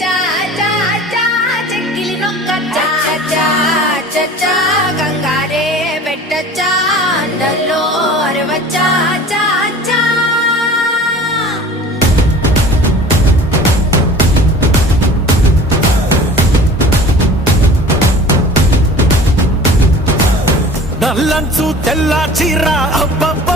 చా చా చా చెక్కిలి నొక్క చా చా చా చా గంగారే పెట్టచ్చా అండల్లో అరవచ్చా చా చా నల్లంచు తెల్ల చీర అబ్బబ్బ